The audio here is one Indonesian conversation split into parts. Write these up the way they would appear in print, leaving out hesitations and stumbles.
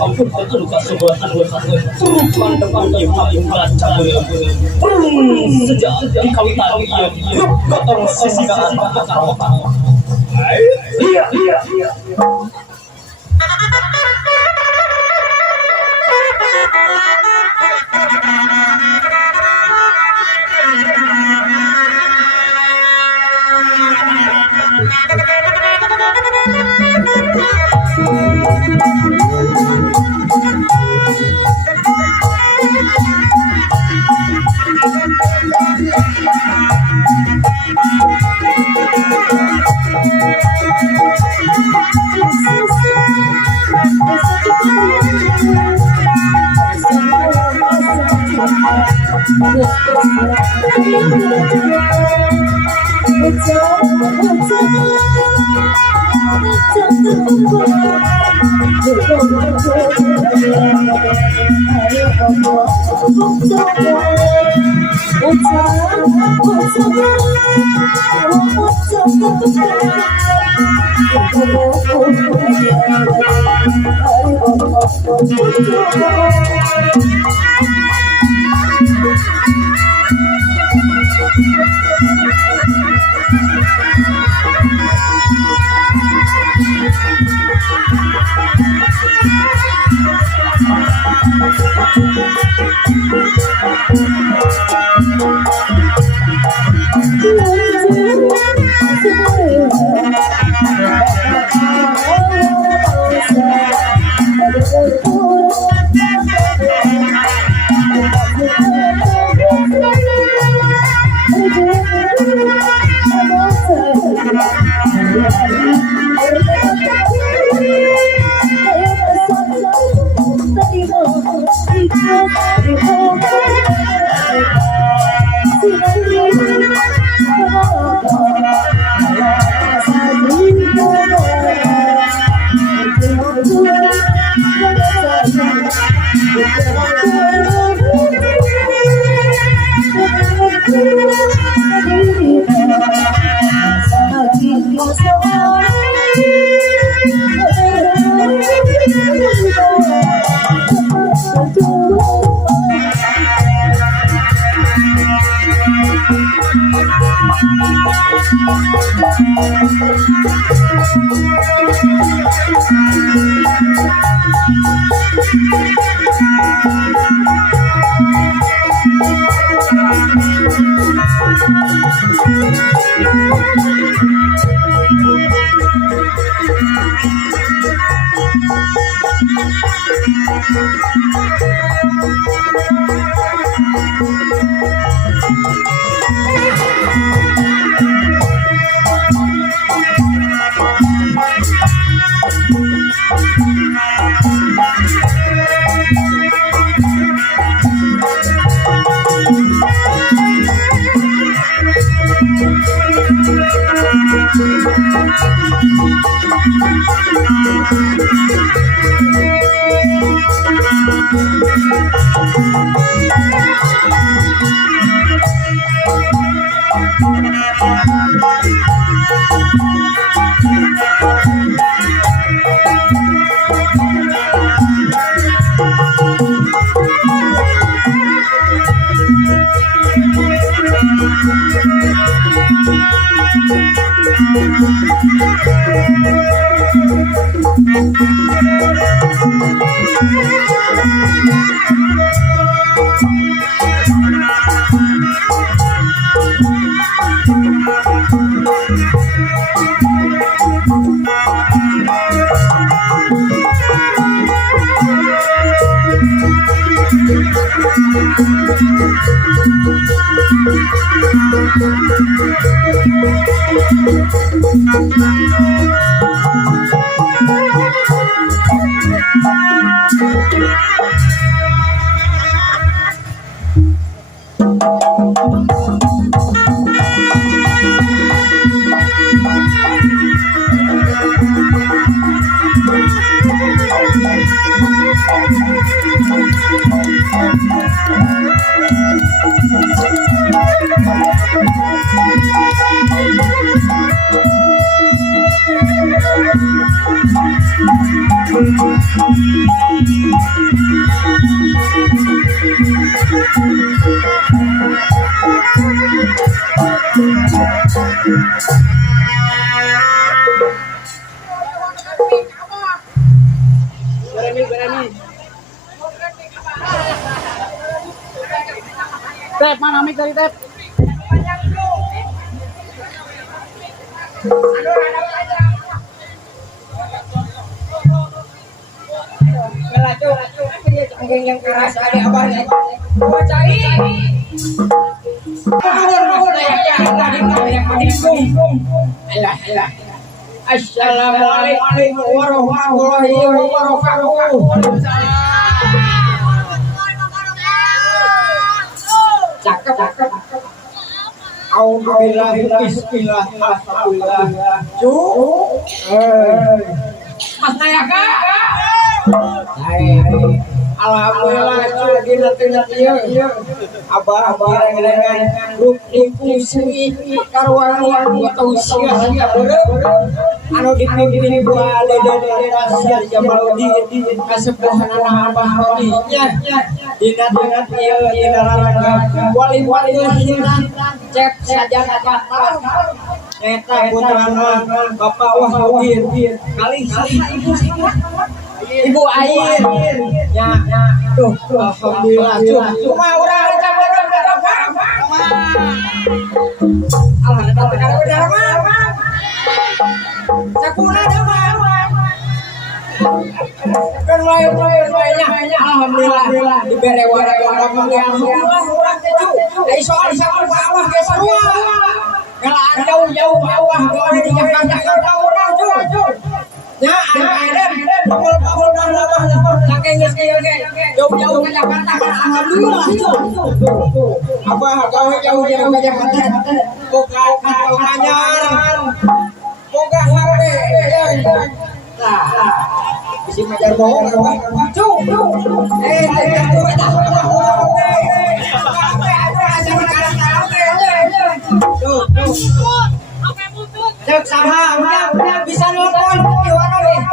ampun betul sebuah suruh pandang yang belajar sejak di kawitan ia grup gotong sisikaan iya Tep, mana mic dari Tep? Yang keras ada abahnya. Gua cari. Assalamualaikum warahmatullahi wabarakatuh. Cakep. Alhamdulillah, bismillah, alhamdulillah. Mas Nayaka. Alhamdulillah, lagi nanti abah dengan grup diskusi karwan atau usia hanya anu dipimpin buat dede rahasia Jamaluddin kasepuhan anak abah rodinya dina dina raraga wali hinan cep saja batal eta putrana Bapak Wahyudin kali Ibu Air ya tuh alhamdulillah cuma urang cabaran apa alhamdulillah sakuna kan lain-lainnya alhamdulillah dibere warga alhamdulillah ai soal sama Allah ge sarua kalau jauh-jauh bawah kalau di Jakarta orang ya ada pamul dan lawah saking geus jauh-jauh ke Jakarta alhamdulillah abah gawe jauh-jauh ke Jakarta boga kantong anyar boga HP nah bisi majar bohong abah cek saha udah bisa nelpon gimana nih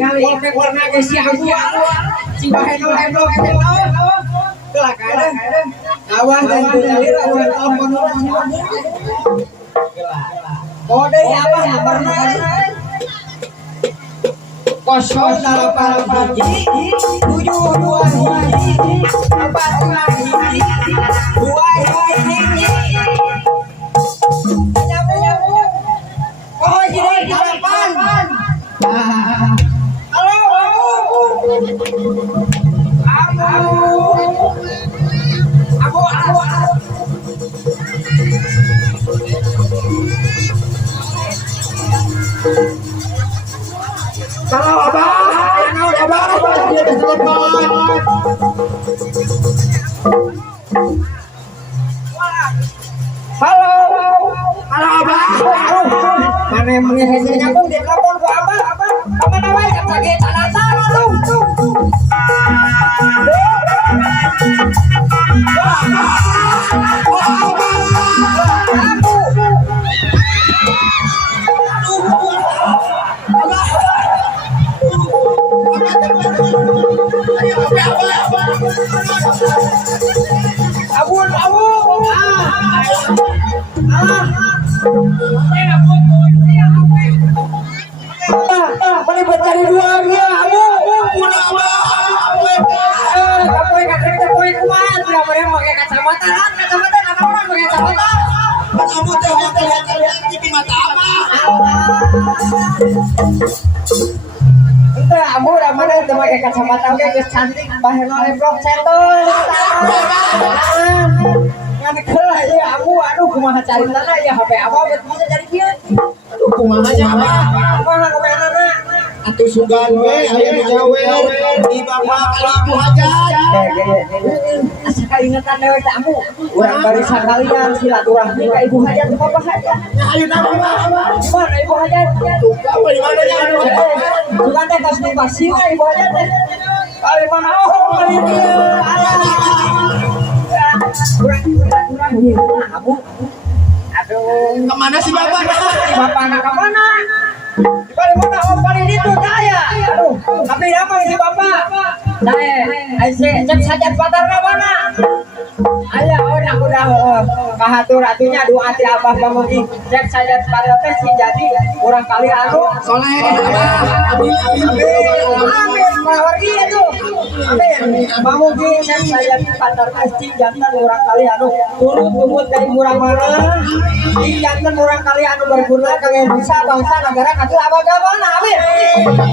kali wallpaper warna ke si aku si baheno telah kada awas dan kuliah awas telepon kode apa nomornya 081 hiji 72 hiji 45 hiji 2 hiji oh jadi harapan halo abu halo abah dia telepon halo abah mana yang menghesenya pun dia telepon ke abah mana wae jam sage tanatan tuh Mari bercari dua dia, pakai kacamata, apa orang pakai kacamata? Kamu teh lihat di mata apa? Ente amu udah mana itu pakai kacamata oke geus cantik bahena leblok centol. Ngan keula ieu amu aduh kumaha caritana ya HP apa bisa jadi kieu. Aduh kumaha nya apa? Kumaha komenana? Atuh sugan we aya nu nyawer di bapak kali ibu hajat. Asa kaingetan dewe teh amu. Urang bari sakalian silaturahmi ka ibu hajat bapak hajat. Nya ayeuna mah. Gimana ibu hajat? Tuh apa di mana nya anu? Sugan teh tos dipasi we ibu hajat teh. Kali mana oh kali ieu. Kurang abu. Aduh, kemana sih bapak? Bapak anak kemana? Di mana om paling itu saya. Aduh, tapi cek saja patarna mana? Aya udah kahatur atunya doa ti Abah pamugi cek saja patar teh si jadi urang kali anu soleh Abah amin mawar ieu tuh amin pamugi cek saja patar teh si jantan urang kali anu turut tumut dari murang mana si jantan urang kali anu berguna kangge bisa bangsa negara katu Abah gamana amin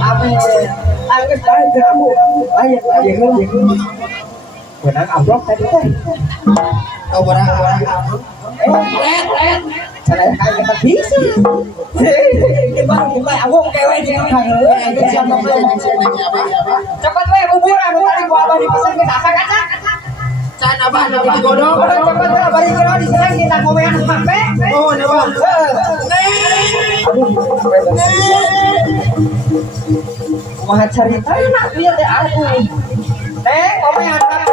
amin anggeus bae kamu aya benang amplop tadi teh oh barang cara kayak kita bisa gimana aku kewe di cepat we bubur anu tadi gua abah dipesan ke kaca can Abah nu digodong cepat we bari kira di sana kita ngomean HP oh Abah kumaha carita enak dia teh aku ngomean HP